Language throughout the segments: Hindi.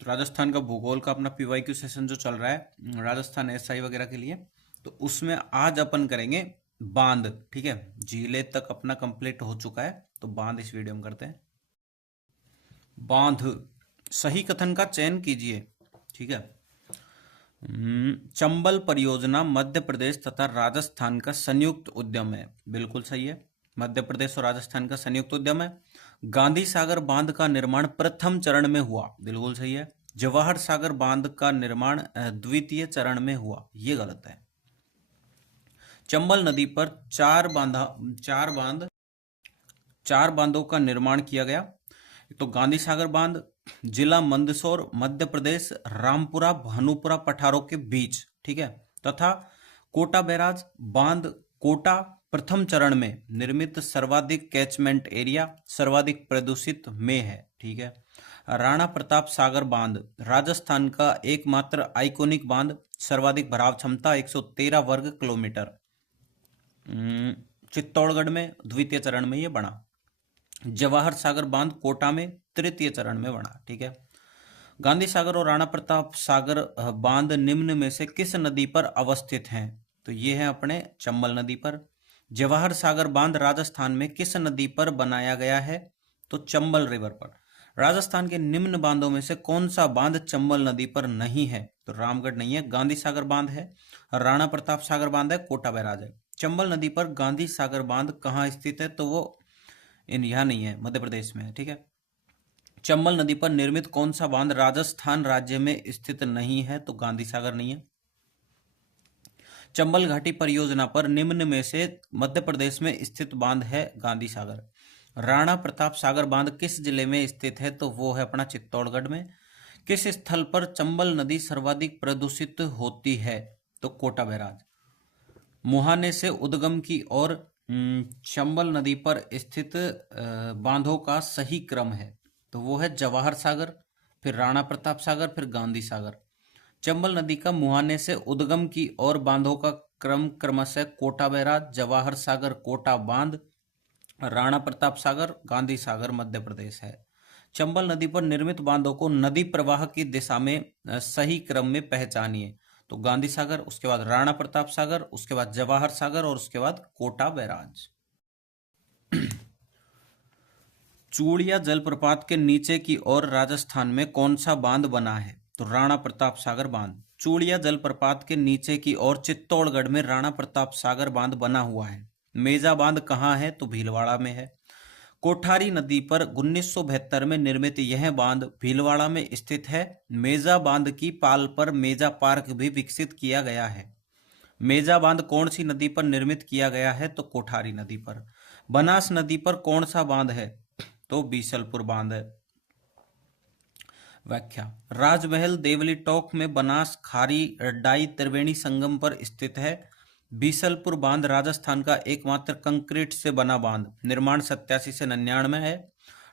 तो राजस्थान का भूगोल का अपना पीवाईक्यू सेशन जो चल रहा है राजस्थान एसआई वगैरह के लिए, तो उसमें आज अपन करेंगे बांध। ठीक है, जिले तक अपना कंप्लीट हो चुका है, तो बांध इस वीडियो में करते हैं। बांध, सही कथन का चयन कीजिए। ठीक है। चंबल परियोजना मध्य प्रदेश तथा राजस्थान का संयुक्त उद्यम है। बिल्कुल सही है, मध्य प्रदेश और राजस्थान का संयुक्त उद्यम है। गांधी सागर बांध का निर्माण प्रथम चरण में हुआ। बिल्कुल सही है। जवाहर सागर बांध का निर्माण द्वितीय चरण में हुआ। ये गलत है। चंबल नदी पर चार बांधों का निर्माण किया गया। तो गांधी सागर बांध जिला मंदसौर मध्य प्रदेश, रामपुरा भानुपुरा पठारों के बीच। ठीक है। तथा कोटा बैराज बांध कोटा प्रथम चरण में निर्मित सर्वाधिक कैचमेंट एरिया, सर्वाधिक प्रदूषित में है। ठीक है। राणा प्रताप सागर बांध राजस्थान का एकमात्र आइकोनिक बांध, सर्वाधिक भराव क्षमता 113 वर्ग किलोमीटर, चित्तौड़गढ़ में द्वितीय चरण में ये बना। जवाहर सागर बांध कोटा में तृतीय चरण में बना। ठीक है। गांधी सागर और राणा प्रताप सागर बांध निम्न में से किस नदी पर अवस्थित हैं? तो ये है अपने चंबल नदी पर। जवाहर सागर बांध राजस्थान में किस नदी पर बनाया गया है? तो चंबल रिवर पर। राजस्थान के निम्न बांधों में से कौन सा बांध चंबल नदी पर नहीं है? तो रामगढ़ नहीं है, गांधी सागर बांध है, राणा प्रताप सागर बांध है, कोटा बैराज है। चंबल नदी पर गांधी सागर बांध कहाँ स्थित है? तो वो यहाँ नहीं है, मध्य प्रदेश में है। ठीक है। चंबल नदी पर निर्मित कौन सा बांध राजस्थान राज्य में स्थित नहीं है? तो गांधी सागर नहीं है। चंबल घाटी परियोजना पर निम्न में से मध्य प्रदेश में स्थित बांध है गांधी सागर। राणा प्रताप सागर बांध किस जिले में स्थित है? तो वो है अपना चित्तौड़गढ़ में। किस स्थल पर चंबल नदी सर्वाधिक प्रदूषित होती है? तो कोटा बैराज। मुहाने से उद्गम की ओर चंबल नदी पर स्थित बांधों का सही क्रम है? तो वो है जवाहर सागर, फिर राणा प्रताप सागर, फिर गांधी सागर। चंबल नदी का मुहाने से उद्गम की ओर बांधों का क्रम क्रमशः कोटा बैराज, जवाहर सागर, कोटा बांध, राणा प्रताप सागर, गांधी सागर मध्य प्रदेश है। चंबल नदी पर निर्मित बांधों को नदी प्रवाह की दिशा में सही क्रम में पहचानिए। तो गांधी सागर, उसके बाद राणा प्रताप सागर, उसके बाद जवाहर सागर और उसके बाद कोटा बैराज। चूड़िया जलप्रपात के नीचे की ओर राजस्थान में कौन सा बांध बना है? तो राणा प्रताप सागर बांध। चूड़िया जलप्रपात के नीचे की ओर चित्तौड़गढ़ में राणा प्रताप सागर बांध बना हुआ है। मेजा बांध कहाँ है? तो भीलवाड़ा में है। कोठारी नदी पर 1972 में निर्मित यह बांध भीलवाड़ा में स्थित है। मेजा बांध की पाल पर मेजा पार्क भी विकसित किया गया है। मेजा बांध कौन सी नदी पर निर्मित किया गया है? तो कोठारी नदी पर। बनास नदी पर कौन सा बांध है? तो बीसलपुर बांध है। व्याख्या, राजमहल देवली टोक में बनास खारी डाई त्रिवेणी संगम पर स्थित है। बीसलपुर बांध राजस्थान का एकमात्र कंक्रीट से बना बांध, निर्माण 87 से 99 में है।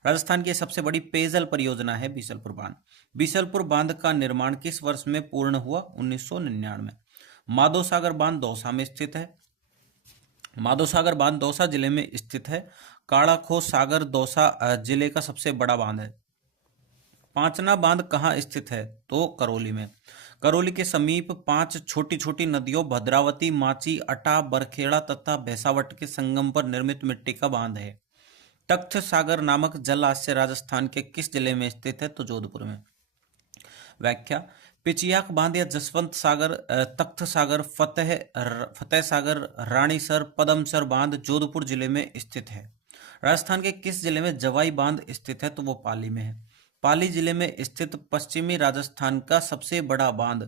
राजस्थान की सबसे बड़ी पेयजल परियोजना है बीसलपुर बांध। बीसलपुर बांध का निर्माण किस वर्ष में पूर्ण हुआ? 1999। माधो सागर बांध दौसा में स्थित है। माधो सागर बांध दौसा जिले में स्थित है। काड़ाखो सागर दौसा जिले का सबसे बड़ा बांध है। पांचना बांध कहाँ स्थित है? तो करौली में। करौली के समीप 5 छोटी छोटी नदियों भद्रावती, माची, अटा, बरखेड़ा तथा भैंसावट के संगम पर निर्मित मिट्टी का बांध है। तख्त सागर नामक जलाशय राजस्थान के किस जिले में स्थित है? तो जोधपुर में। व्याख्या, पिचियाक बांध या जसवंत सागर, तख्त सागर, फतेह सागर, रानीसर, पदमसर बांध जोधपुर जिले में स्थित है। राजस्थान के किस जिले में जवाई बांध स्थित है? तो वो पाली में है। पाली जिले में स्थित पश्चिमी राजस्थान का सबसे बड़ा बांध,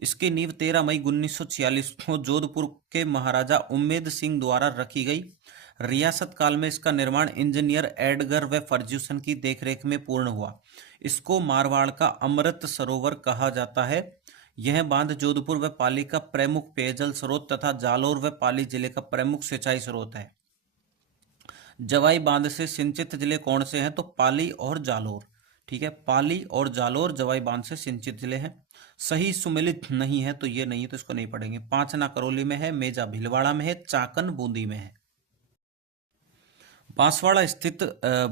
इसकी नींव 13 मई 1946 को जोधपुर के महाराजा उम्मेद सिंह द्वारा रखी गई। रियासत काल में इसका निर्माण इंजीनियर एडगर व फर्ग्यूसन की देखरेख में पूर्ण हुआ। इसको मारवाड़ का अमृत सरोवर कहा जाता है। यह बांध जोधपुर व पाली का प्रमुख पेयजल स्रोत तथा जालोर व पाली जिले का प्रमुख सिंचाई स्रोत है। जवाई बांध से सिंचित जिले कौन से हैं? तो पाली और जालोर। ठीक है, पाली और जालोर जवाई बांध से सिंचित जिले हैं। सही सुमेलित नहीं है तो ये नहीं है, तो इसको नहीं पढ़ेंगे। पांचना करौली में है, मेजा भीलवाड़ा में है, चाकन बूंदी में है। बांसवाड़ा स्थित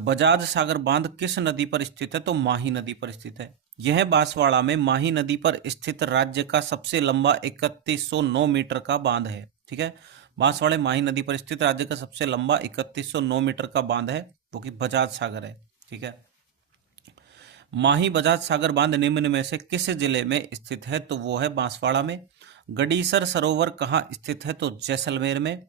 बजाज सागर बांध किस नदी पर स्थित है? तो माही नदी पर स्थित है। यह बांसवाड़ा में माही नदी पर स्थित राज्य का सबसे लंबा 3109 मीटर का बांध है। ठीक है, बांसवाड़े माही नदी पर स्थित राज्य का सबसे लंबा 3109 मीटर का बांध है, वो कि बजाज सागर है। ठीक है, माही बजाज सागर बांध निम्न में से किस जिले में स्थित है? तो वो है बांसवाड़ा में। गडीसर सरोवर कहाँ स्थित है? तो जैसलमेर में।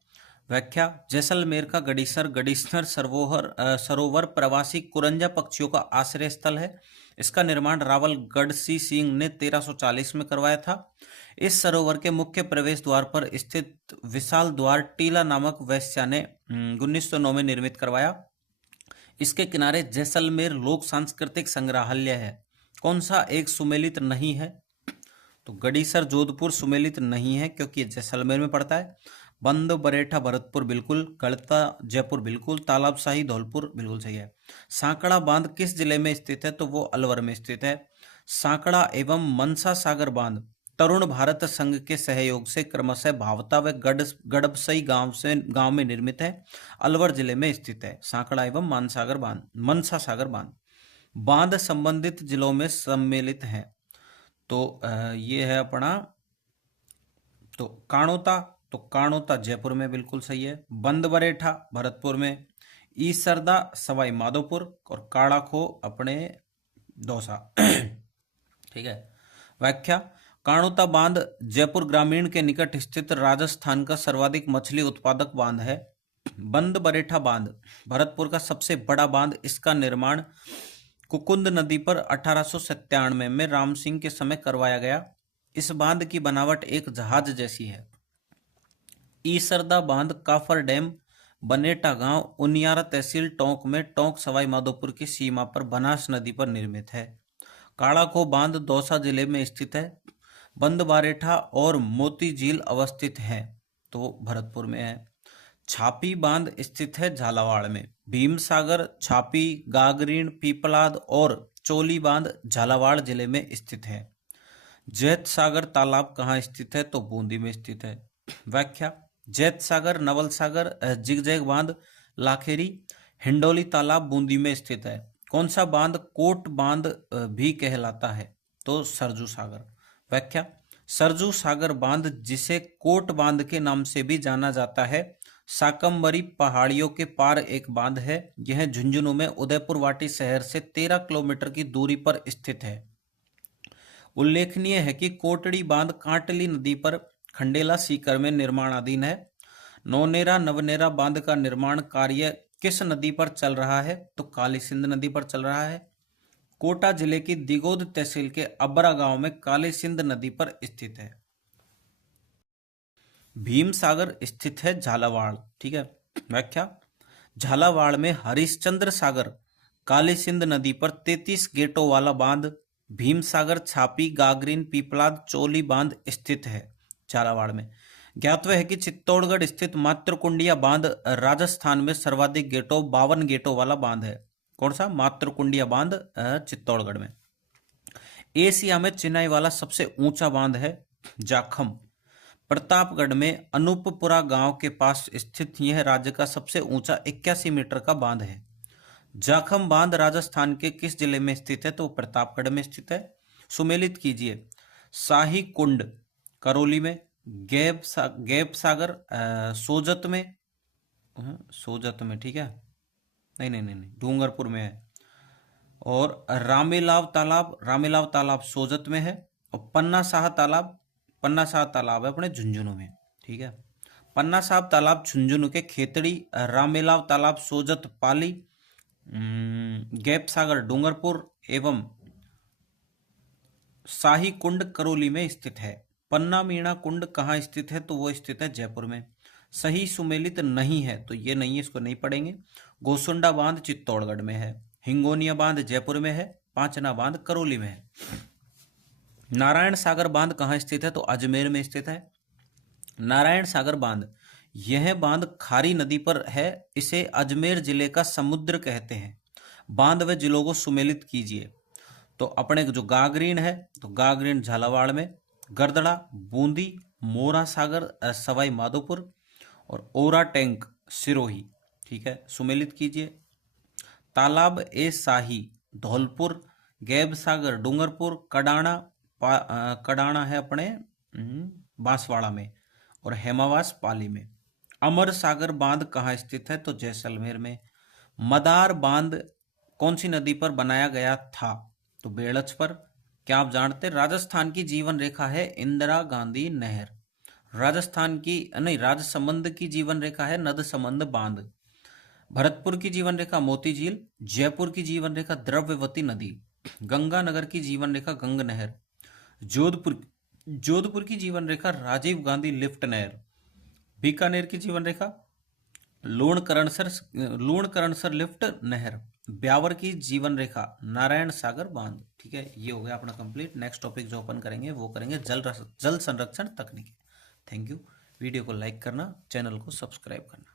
व्याख्या, जैसलमेर का गडीसर सरोवर प्रवासी कुरंजा पक्षियों का आश्रय स्थल है। इसका निर्माण रावल गढ़सी सिंह ने 1340 में करवाया था। इस सरोवर के मुख्य प्रवेश द्वार पर स्थित विशाल द्वार टीला नामक वेश्या ने 1909 में निर्मित करवाया। इसके किनारे जैसलमेर लोक सांस्कृतिक संग्रहालय है। कौन सा एक सुमेलित नहीं है? तो गडीसर जोधपुर सुमेलित नहीं है क्योंकि ये जैसलमेर में पड़ता है। बंद बरेठा भरतपुर बिल्कुल, गढ़ता जयपुर बिल्कुल, तालाबशाही धौलपुर बिल्कुल सही है। सांकड़ा बांध किस जिले में स्थित है? तो वो अलवर में स्थित है। सांकड़ा एवं मनसा सागर बांध तरुण भारत संघ के सहयोग से क्रमशः भावता व गड़बसई गांव में निर्मित है। अलवर जिले में स्थित है सांकड़ा एवं मनसा सागर बांध। बांध संबंधित जिलों में सम्मिलित हैं। तो ये है अपना, तो काणोता जयपुर में बिल्कुल सही है। बंद बरेठा भरतपुर में, ईसरदा सवाई माधोपुर और काड़ाखो अपने दौसा। ठीक है, व्याख्या, काणोता बांध जयपुर ग्रामीण के निकट स्थित राजस्थान का सर्वाधिक मछली उत्पादक बांध है। बंद बरेठा बांध भरतपुर का सबसे बड़ा बांध। इसका निर्माण कुकुंद नदी पर 1897 में राम सिंह के समय करवाया गया। इस बांध की बनावट एक जहाज जैसी है। ईसरदा बांध काफर डैम बनेटा गांव उनियारा तहसील टोंक में टोंक सवाई माधोपुर की सीमा पर बनास नदी पर निर्मित है। काड़ाखो बांध दौसा जिले में स्थित है। बंद बारेठा और मोती झील अवस्थित है तो भरतपुर में है। छापी बांध स्थित है झालावाड़ में। भीमसागर, छापी, गागरीन, पीपलाद और चोली बांध झालावाड़ जिले में स्थित है। जैत सागर तालाब कहाँ स्थित है? तो बूंदी में स्थित है। व्याख्या, जैत सागर, नवल सागर, जिगजैग बांध लाखेरी, हिंडोली तालाब बूंदी में स्थित है। कौन सा बांध कोट बांध भी कहलाता है? तो सरजू सागर। व्याख्या, सरजू सागर बांध जिसे कोट बांध के नाम से भी जाना जाता है, साकम्बरी पहाड़ियों के पार एक बांध है। यह झुंझुनू में उदयपुर वाटी शहर से 13 किलोमीटर की दूरी पर स्थित है। उल्लेखनीय है कि कोटड़ी बांध कांटली नदी पर खंडेला सीकर में निर्माणाधीन है। नौनेरा नवनेरा बांध का निर्माण कार्य किस नदी पर चल रहा है? तो काली सिंध नदी पर चल रहा है। कोटा जिले की दिगोद तहसील के अबरा गांव में काली सिंध नदी पर स्थित है। भीम सागर स्थित है झालावाड़। ठीक है, व्याख्या, झालावाड़ में हरिश्चंद्र सागर काली सिंध नदी पर 33 गेटों वाला बांध भीम सागर, छापी, गागरीन, पीपलाद, चोली बांध स्थित है झालावाड़ में। ज्ञातव्य है कि चित्तौड़गढ़ स्थित मातृकुंडिया बांध राजस्थान में सर्वाधिक गेटों 52 गेटों वाला बांध है। कौन सा? मातृकुंडिया बांध चित्तौड़गढ़ में। एशिया में चिनाई वाला सबसे ऊंचा बांध है जाखम। प्रतापगढ़ में अनूपपुरा गांव के पास स्थित यह राज्य का सबसे ऊंचा 81 मीटर का बांध है। जाखम बांध राजस्थान के किस जिले में स्थित है? तो प्रतापगढ़ में स्थित है। सुमेलित कीजिए। शाही कुंड करौली में, गैब सागर सोजत में, ठीक है, नहीं, डूंगरपुर में है। और रामेलाव तालाब सोजत में है। और पन्ना साह तालाब है अपने झुंझुनू में। ठीक है, पन्ना साहब तालाब झुंझुनू के खेतड़ी, रामेलाव तालाब सोजत पाली, गैप सागर डूंगरपुर एवं शाही कुंड करौली में स्थित है। पन्ना मीणा कुंड कहाँ स्थित है? तो वो स्थित है जयपुर में। सही सुमेलित नहीं है तो ये नहीं है, इसको नहीं पढ़ेंगे। गोसुंडा बांध चित्तौड़गढ़ में है। हिंगोनिया बांध जयपुर में है। पांचना बांध करौली में है। नारायण सागर बांध कहाँ स्थित है? तो अजमेर में स्थित है। नारायण सागर बांध, यह बांध खारी नदी पर है। इसे अजमेर जिले का समुद्र कहते हैं। बांध व जिलों को सुमेलित कीजिए। तो अपने जो गागरीन है तो गागरीन झालावाड़ में, गरदड़ा बूंदी, मोरा सागर सवाई माधोपुर और ओरा टैंक सिरोही। ठीक है, सुमेलित कीजिए। तालाब ए शाही धौलपुर, गैब सागर डूंगरपुर, कडाणा है अपने बांसवाड़ा में, और हेमावास पाली में। अमर सागर बांध कहाँ स्थित है? तो जैसलमेर में। मदार बांध कौन सी नदी पर बनाया गया था? तो बेड़च पर। क्या आप जानते हैं राजस्थान की जीवन रेखा है इंदिरा गांधी नहर। राजस्थान की नहीं, राजसमंद की जीवन रेखा है नदसमंद बांध। भरतपुर की जीवन रेखा मोती झील। जयपुर की जीवन रेखा द्रव्यवती नदी। गंगानगर की जीवन रेखा गंग नहर। जोधपुर की जीवन रेखा राजीव गांधी लिफ्ट नहर। बीकानेर की जीवन रेखा लूणकरणसर लिफ्ट नहर। ब्यावर की जीवन रेखा नारायण सागर बांध। ठीक है, ये हो गया अपना कंप्लीट। नेक्स्ट टॉपिक जो ओपन करेंगे वो करेंगे जल संरक्षण तकनीक। Thank you. वीडियो को लाइक करना, चैनल को सब्सक्राइब करना।